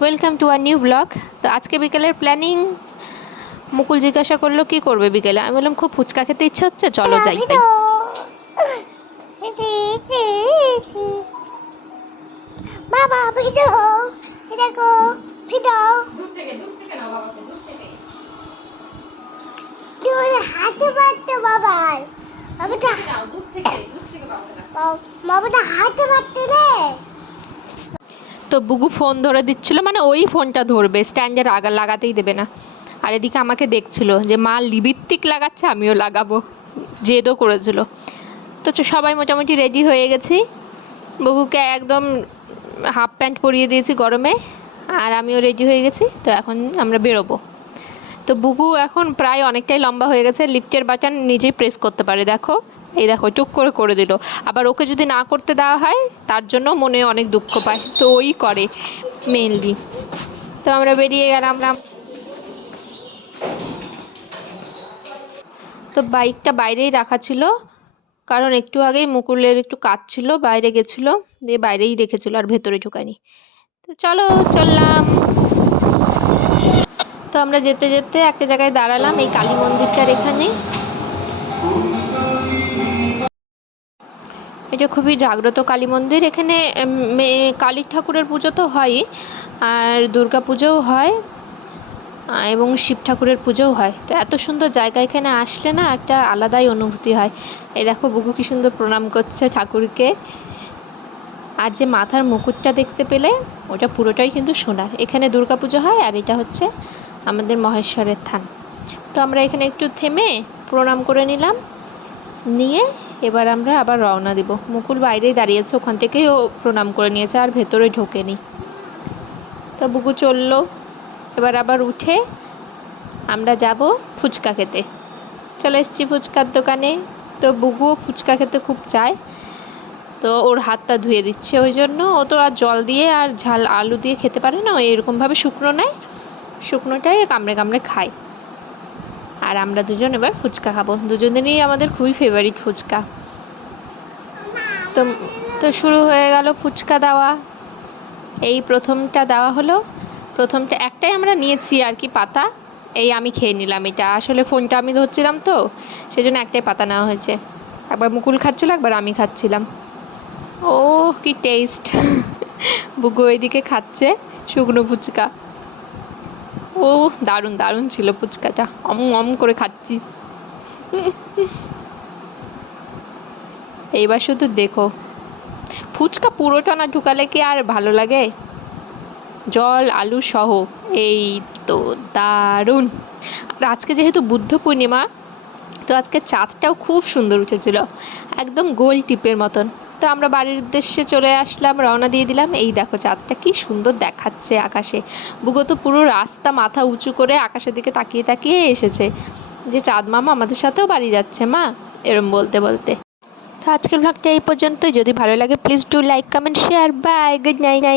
Welcome to our new blog. তো আজকে বিকেলের প্ল্যানিং, মুকুল জিজ্ঞাসা করলো কি করবে বিকেলে। আমি বললাম খুব ফুচকা খেতে ইচ্ছে হচ্ছে, চলো যাই তাই। বাবা ভিডিও দেখো ভিডিও তুমি হাতে মারতে বাবার বাবাটা বাবাটা হাতে মারতে রে। তো বুগু ফোন ধরে দিচ্ছিল, মানে ওই ফোনটা ধরবে, স্ট্যান্ডের আগা লাগাতেই দেবে না। আর এদিকে আমাকে দেখছিল যে মা লিপস্টিক লাগাচ্ছে, আমিও লাগাবো, জেদও করেছিল। তো সবাই মোটামুটি রেডি হয়ে গেছি। বুগুকে একদম হাফ প্যান্ট পরিয়ে দিয়েছি গরমে, আর আমিও রেডি হয়ে গেছি। তো এখন আমরা বেরোবো। তো বুগু এখন প্রায় অনেকটাই লম্বা হয়ে গেছে, লিফটের বাটন নিজেই প্রেস করতে পারে, দেখো এই দেখো টুক করে করে দিল। আবার ওকে যদি না করতে দেওয়া হয় তার জন্য মনে অনেক দুঃখ পায়, তো ওই করে মেনলি। তো আমরা বেরিয়ে গেলাম। তো বাইকটা বাইরেই রাখা ছিল, কারণ একটু আগেই মুকুলের একটু কাজ ছিল, বাইরে গেছিলো, দিয়ে বাইরেই রেখেছিল, আর ভেতরে ঢুকায়নি। তো চলো চললাম। তো আমরা যেতে যেতে একটা জায়গায় দাঁড়ালাম, এই কালী মন্দিরটার এখানে। এটা খুবই জাগ্রত কালী মন্দির। এখানে কালী ঠাকুরের পুজো তো হয়ই, আর দুর্গা পুজোও হয়, এবং শিব ঠাকুরের পুজোও হয়। তো এত সুন্দর জায়গা, এখানে আসলে না একটা আলাদাই অনুভূতি হয়। এই দেখো বুগু কি সুন্দর প্রণাম করছে ঠাকুরকে। আর যে মাথার মুকুটটা দেখতে পেলে, ওটা পুরোটাই কিন্তু সোনার। এখানে দুর্গা পুজো হয়, আর এটা হচ্ছে আমাদের মহেশ্বরের থান। তো আমরা এখানে একটু থেমে প্রণাম করে নিলাম, নিয়ে এবার আমরা আবার রওনা দিব। মুকুল বাইরেই দাঁড়িয়েছে, ওখান থেকেই ও প্রণাম করে নিয়েছে, আর ভেতরে ঢোকেনি। তো বুগু চললো। এবার আবার উঠে আমরা যাব ফুচকা খেতে। চলে এসেছি ফুচকার দোকানে। তো বুগুও ফুচকা খেতে খুব চায়, তো ওর হাতটা ধুয়ে দিচ্ছে। ওই জন্য ও তো আর জল দিয়ে আর ঝাল আলু দিয়ে খেতে পারে না, এরকমভাবে শুকনো নেয়, শুকনোটাই কামড়ে কামড়ে খায়। আর আমরা দুজন এবার ফুচকা খাবো, দুজনেরই আমাদের খুবই ফেভারিট ফুচকা। তো তো শুরু হয়ে গেল ফুচকা দেওয়া। এই প্রথমটা দেওয়া হলো, প্রথমটা একটাই আমরা নিয়েছি আর কি, পাতা। এই আমি খেয়ে নিলাম এটা, আসলে ফোনটা আমি ধরছিলাম তো সেজন্য একটাই পাতা নেওয়া হয়েছে। একবার মুকুল খাচ্ছিল, একবার আমি খাচ্ছিলাম। ও কি টেস্ট! বুগু ওইদিকে খাচ্ছে শুকনো ফুচকা। ও দারুণ দারুণ ছিল ফুচকাটা, অম অম করে খাচ্ছি। এইবার শুধু দেখো, ফুচকা পুরোটা না ঢুকালে কি আর ভালো লাগে, জল আলু সহ। এই তো দারুণ। আর আজকে যেহেতু বুদ্ধ পূর্ণিমা, তো আজকে চাঁদটাও খুব সুন্দর উঠেছিল, একদম গোল টিপের মতন। তো আমরা বাড়ির উদ্দেশ্যে চলে আসলাম, রওনা দিয়ে দিলাম। এই দেখো চাঁদটা কি সুন্দর দেখাচ্ছে আকাশে। বুগো তো পুরো রাস্তা মাথা উঁচু করে আকাশের দিকে তাকিয়ে তাকিয়ে এসেছে, যে চাঁদ মামা আমাদের সাথেও বাড়ি যাচ্ছে মা, এরম বলতে বলতে। তো আজকের ব্লগটা এই পর্যন্তই। যদি ভালো লাগে please do like comment share. Bye, good night.